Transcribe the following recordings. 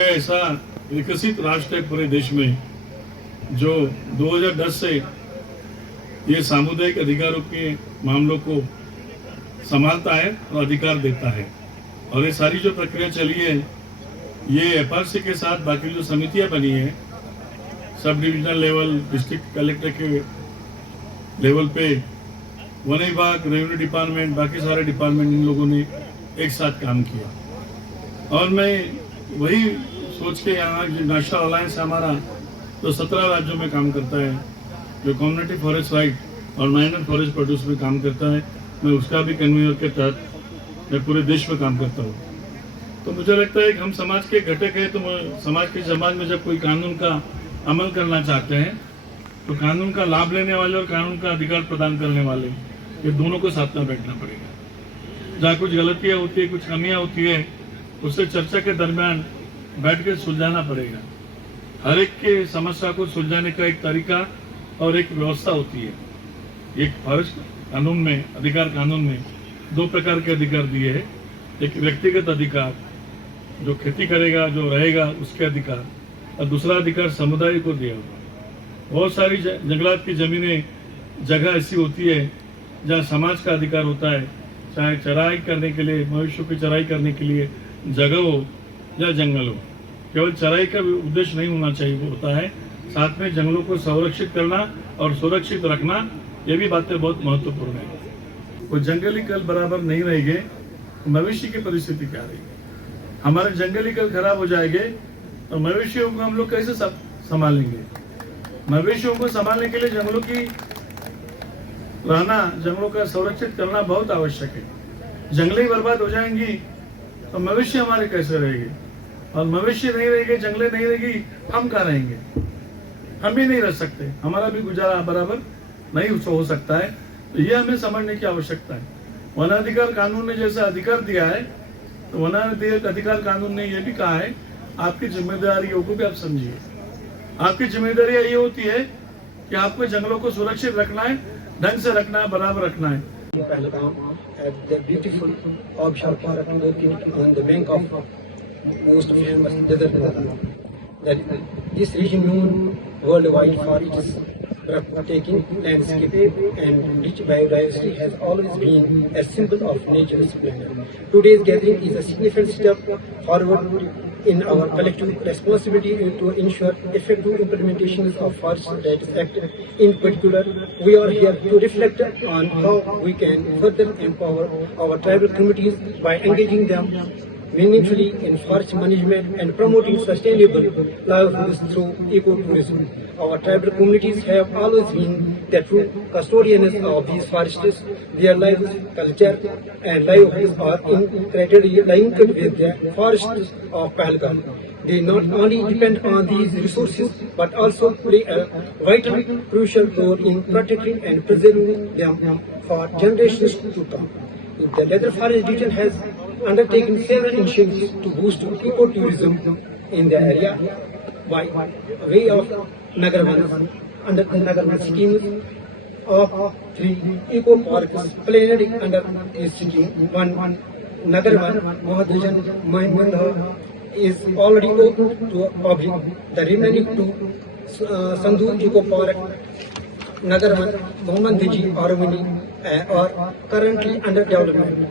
ऐसा विकसित राष्ट्र है पूरे देश में जो 2010 से ये सामुदायिक अधिकारों के मामलों को संभालता है और अधिकार देता है। और ये सारी जो प्रक्रिया चली है ये एफआरसी के साथ बाकी जो समितियां बनी है sub divisional level, district collector के लेवल पे, वन विभाग, रेवेन्यू डिपार्टमेंट, बाकी सारे डिपार्टमेंट, इन लोगों ने एक साथ काम किया। और मैं वही सोच के यहाँ नेशनल अलायंस हमारा जो 17 राज्यों में काम करता है, जो कम्युनिटी फॉरेस्ट राइट और माइनर फॉरेस्ट प्रोड्यूस में काम करता है, मैं उसका भी कन्वीनर के तहत मैं पूरे देश में काम करता हूँ। तो मुझे लगता है कि हम समाज के घटक हैं, तो समाज में जब कोई कानून का अमल करना चाहते हैं तो कानून का लाभ लेने वाले और कानून का अधिकार प्रदान करने वाले, ये दोनों को साथ में बैठना पड़ेगा। जहाँ कुछ गलतियाँ होती है, कुछ कमियाँ होती है, उससे चर्चा के दरमियान बैठ के सुलझाना पड़ेगा। हर एक के समस्या को सुलझाने का एक तरीका और एक व्यवस्था होती है। एक फॉरेस्ट कानून में, अधिकार कानून में 2 प्रकार के अधिकार दिए हैं। एक व्यक्तिगत अधिकार जो खेती करेगा, जो रहेगा, उसके अधिकार, और दूसरा अधिकार समुदाय को दिया हुआ। बहुत सारी जंगलात की जमीनें, जगह ऐसी होती है जहाँ समाज का अधिकार होता है, चाहे चराई करने के लिए, मवेशियों की चराई करने के लिए जगह हो या जंगल हो। केवल चराई का भी उद्देश्य नहीं होना चाहिए, वो होता है साथ में जंगलों को संरक्षित करना और सुरक्षित रखना। ये भी बातें बहुत महत्वपूर्ण है। वो जंगली कल बराबर नहीं रहेंगे तो मवेशी की परिस्थिति क्या रहेगी? हमारे जंगली कल खराब हो जाएंगे तो मवेशियों को हम लोग कैसे संभालेंगे? मवेशियों को संभालने के लिए जंगलों की रहना, जंगलों का संरक्षित करना बहुत आवश्यक है। जंगलें बर्बाद हो जाएंगी तो मवेशी हमारे कैसे रहेंगे? और मवेशी नहीं रहेंगे, जंगलें नहीं रहेगी, हम कहाँ रहेंगे? हम भी नहीं रह सकते, हमारा भी गुजारा बराबर नहीं हो सकता है। तो ये हमें समझने की आवश्यकता है। वनाधिकार कानून ने जैसा अधिकार दिया है, तो वनाधिकार कानून ने यह भी कहा है आपकी जिम्मेदारियों को भी आप समझिए। आपकी जिम्मेदारियां ये होती है कि आपको जंगलों को सुरक्षित रखना है, ढंग से रखना है, बराबर रखना है। Pahalgam at the beautiful Abshar Park located on the bank of most famous desert Nala. That this region known worldwide for its breathtaking landscape and rich biodiversity has always been a symbol of nature's splendor. Today's gathering is a significant step forward in our collective responsibility to ensure effective implementation of Forest Rights Act. In particular, we are here to reflect on how we can further empower our tribal communities by engaging them meaningfully in forest management and promoting sustainable livelihoods through ecotourism. Our tribal communities have always been the true custodians of these forests. Their lives, culture and livelihoods are intricately linked with the forests of Pahalgam. They not only depend on these resources but also play a vital, crucial role in protecting and preserving them for generations to come. The Leather Forest region has undertaken several initiatives to boost ecotourism in the area by way of Nagarvan, under the Nagarvan schemes of 3 eco parks planned under this scheme. One Nagarvan Mahadrijan Mahimandha is already open to public. The remaining 2 Sandhu Eco Park, Nagarvan Mohammedji Arumini are currently under development.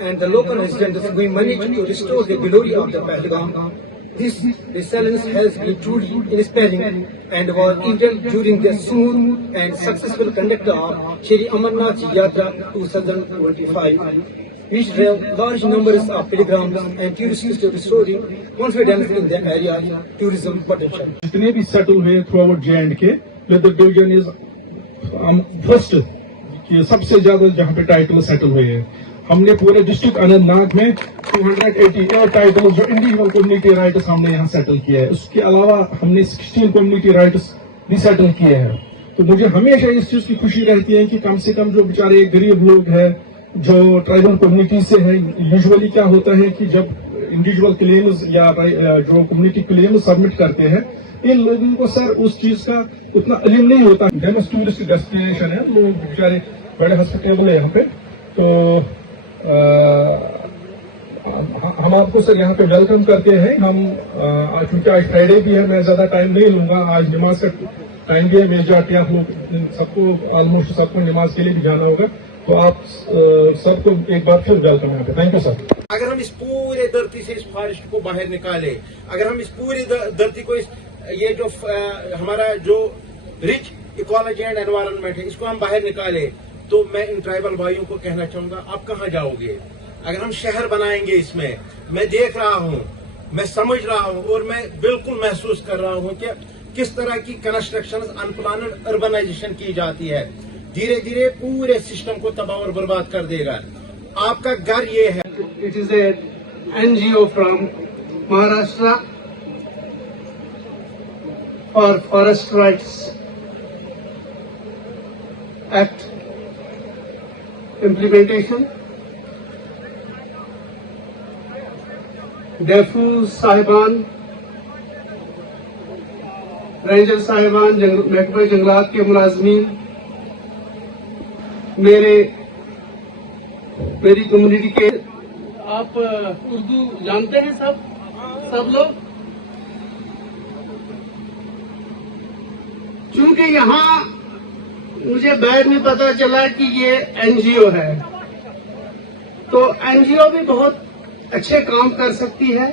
And the local residents, we managed to restore the glory of the Pahalgam. This resilience has been truly inspiring and was evident during the smooth and successful conduct of Shri Amarnath Yatra 2025, which drew large numbers of pilgrims and tourists to restoring confidence in the area tourism potential. जितने भी settle हुए throughout J&K, Leather Division is first, सबसे ज्यादा जहाँ पे title settle हुए हैं। हमने पूरे डिस्ट्रिक्ट अनंतनाग में 288 टाइटल जो इंडिविजुअल कम्युनिटी राइट्स हमने यहाँ सेटल किया है। उसके अलावा हमने 16 कम्युनिटी राइट्स भी सेटल किए हैं। तो मुझे हमेशा इस चीज की खुशी रहती है कि कम से कम जो बेचारे गरीब लोग हैं, जो ट्राइबल कम्युनिटी से है, यूजुअली क्या होता है कि जब इंडिविजुअल क्लेम्स या जो कम्युनिटी क्लेम्स सबमिट करते हैं, इन लोगों को सर उस चीज का उतना इल्म नहीं होता। फेमस टूरिस्ट डेस्टिनेशन है, लोग बेचारे बड़े हॉस्पिटेबल है यहाँ पे। तो हम आपको सर यहाँ पे वेलकम करते हैं। हम क्योंकि आज फ्राइडे भी है, मैं ज्यादा टाइम नहीं लूंगा, आज नमाज का टाइम भी है, मेजॉरिटी आप लोग सबको ऑलमोस्ट सबको नमाज के लिए भी जाना होगा, तो आप सबको एक बार फिर वेलकम यहाँ पे। Thank you sir. अगर हम इस पूरे धरती से इस फॉरेस्ट को बाहर निकाले, अगर हम इस पूरी धरती को ये जो हमारा जो रिच इकोलॉजी एंड एनवायरनमेंट है, इसको हम बाहर निकाले, तो मैं इन ट्राइबल भाइयों को कहना चाहूंगा, आप कहाँ जाओगे? अगर हम शहर बनाएंगे इसमें, मैं देख रहा हूँ, मैं समझ रहा हूँ और मैं बिल्कुल महसूस कर रहा हूँ कि किस तरह की कंस्ट्रक्शन अनप्लान्ड अर्बनाइजेशन की जाती है, धीरे धीरे पूरे सिस्टम को तबाह और बर्बाद कर देगा। आपका घर ये है। It is a NGO from Maharashtra for Forest Rights Act implementation. डेफू साहिबान, रेंजर साहिबान, महकमा जंगलात के मुलाजमीन, मेरी कम्युनिटी के, आप उर्दू जानते हैं सब लोग? चूंकि यहाँ मुझे बाद में पता चला कि ये NGO है, तो NGO भी बहुत अच्छे काम कर सकती है।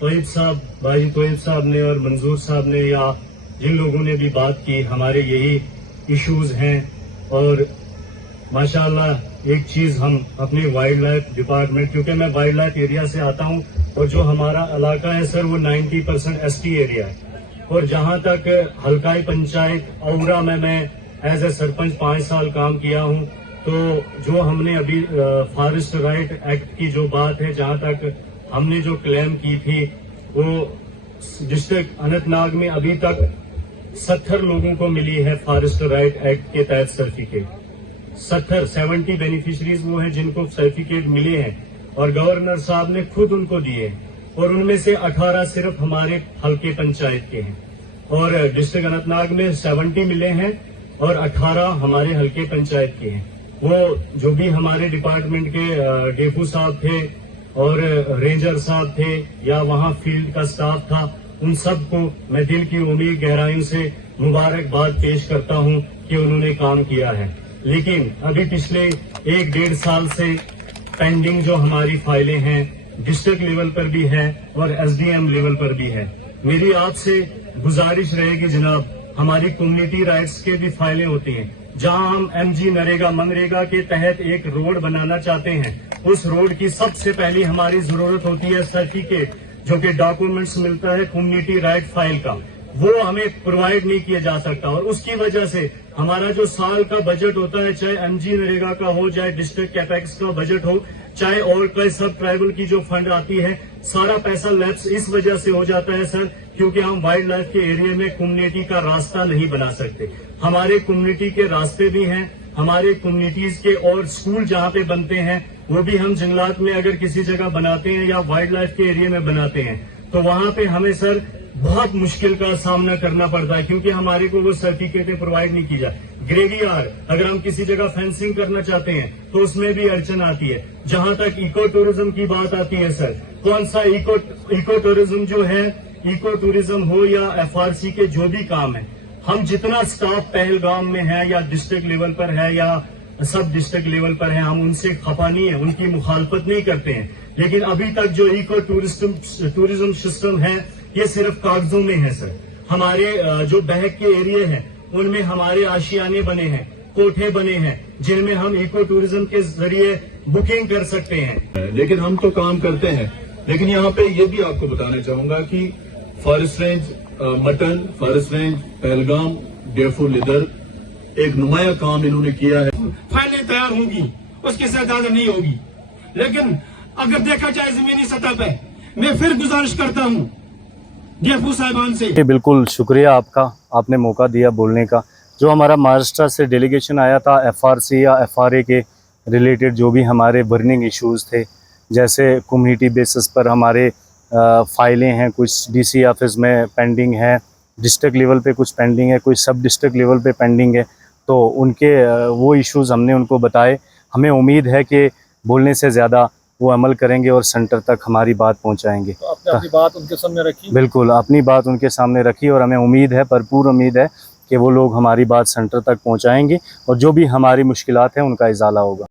तोयब साहब, भाई तोयब साहब ने और मंजूर साहब ने या जिन लोगों ने भी बात की, हमारे यही इश्यूज हैं। और माशाल्लाह एक चीज हम अपने वाइल्ड लाइफ डिपार्टमेंट, क्योंकि मैं वाइल्ड लाइफ एरिया से आता हूं और जो हमारा इलाका है सर वो 90% ST एरिया है। और जहां तक हल्काई पंचायत औरा में मैं एज ए सरपंच 5 साल काम किया हूं, तो जो हमने अभी फॉरेस्ट राइट एक्ट की जो बात है, जहां तक हमने जो क्लेम की थी, वो डिस्ट्रिक्ट अनंतनाग में अभी तक 70 लोगों को मिली है फॉरेस्ट राइट एक्ट के तहत सर्टिफिकेट। 70 बेनिफिशरीज वो हैं जिनको सर्टिफिकेट मिले हैं और गवर्नर साहब ने खुद उनको दिए, और उनमें से 18 सिर्फ हमारे हल्के पंचायत के हैं। और डिस्ट्रिक्ट अनंतनाग में 70 मिले हैं और 18 हमारे हल्के पंचायत के हैं। वो जो भी हमारे डिपार्टमेंट के डेफू साहब थे और रेंजर साहब थे या वहाँ फील्ड का स्टाफ था, उन सबको मैं दिल की उम्मीद गहराइयों से मुबारकबाद पेश करता हूँ कि उन्होंने काम किया है। लेकिन अभी पिछले 1-1.5 साल से पेंडिंग जो हमारी फाइलें हैं, डिस्ट्रिक्ट लेवल पर भी है और SDM लेवल पर भी है। मेरी आपसे गुजारिश रहेगी जनाब, हमारी कम्युनिटी राइट्स के भी फाइलें होती हैं। जहां हम MG नरेगा मनरेगा के तहत एक रोड बनाना चाहते हैं, उस रोड की सबसे पहली हमारी जरूरत होती है सर्टिफिकेट, जो कि डॉक्यूमेंट्स मिलता है कम्युनिटी राइट फाइल का, वो हमें प्रोवाइड नहीं किया जा सकता। और उसकी वजह से हमारा जो साल का बजट होता है, चाहे MG नरेगा का हो, चाहे डिस्ट्रिक्ट कैपेक्स का बजट हो, चाहे और कोई सब ट्राइबल की जो फंड आती है, सारा पैसा लैप्स इस वजह से हो जाता है सर, क्योंकि हम वाइल्ड लाइफ के एरिया में कम्युनिटी का रास्ता नहीं बना सकते। हमारे कम्युनिटी के रास्ते भी हैं, हमारे कम्युनिटीज के और स्कूल जहाँ पे बनते हैं वो भी हम जंगलात में अगर किसी जगह बनाते हैं या वाइल्ड लाइफ के एरिया में बनाते हैं, तो वहाँ पे हमें सर बहुत मुश्किल का सामना करना पड़ता है, क्योंकि हमारे को वो सर्टिफिकेटें प्रोवाइड नहीं की जाती। ग्रेवियार्ड अगर हम किसी जगह फेंसिंग करना चाहते हैं तो उसमें भी अड़चन आती है। जहां तक इको टूरिज्म की बात आती है सर, कौन सा इको टूरिज्म जो है, इको टूरिज्म हो या FRC के जो भी काम है, हम जितना स्टाफ पहलगाम में है या डिस्ट्रिक्ट लेवल पर है या सब डिस्ट्रिक्ट लेवल पर है, हम उनसे खफा नहीं है, उनकी मुखालफत नहीं करते हैं। लेकिन अभी तक जो इको टूरिज्म सिस्टम है ये सिर्फ कागजों में है सर। हमारे जो बहक के एरिया हैं उनमें हमारे आशियाने बने हैं, कोठे बने हैं, जिनमें हम इको टूरिज्म के जरिए बुकिंग कर सकते हैं। लेकिन हम तो काम करते हैं। लेकिन यहाँ पे ये भी आपको बताना चाहूंगा कि forest range Mattan, forest range Pahalgam, डेफू लिदर, एक नुमाया काम इन्होंने किया है। फाइलें तैयार होंगी, उसके साथ ज्यादा नहीं होगी। लेकिन अगर देखा जाए जमीनी सतह पे, मैं फिर गुजारिश करता हूँ डेफू साहिबान से। बिल्कुल शुक्रिया आपका, आपने मौका दिया बोलने का। जो हमारा महाराष्ट्र से डेलीगेशन आया था FRC या FRA के रिलेटेड जो भी हमारे बर्निंग इश्यूज़ थे, जैसे कम्युनिटी बेसिस पर हमारे फाइलें हैं, कुछ DC ऑफिस में पेंडिंग है, डिस्ट्रिक्ट लेवल पे कुछ पेंडिंग है, कुछ सब डिस्ट्रिक्ट लेवल पे पेंडिंग है, तो उनके वो इश्यूज़ हमने उनको बताए। हमें उम्मीद है कि बोलने से ज़्यादा वो अमल करेंगे और सेंटर तक हमारी बात पहुंचाएंगे। तो आपने अपनी बात उनके सामने रखी? बिल्कुल अपनी बात उनके सामने रखी और हमें उम्मीद है, भरपूर उम्मीद है कि वो लोग हमारी बात सेंटर तक पहुंचाएंगे और जो भी हमारी मुश्किलात हैं उनका इजाला होगा।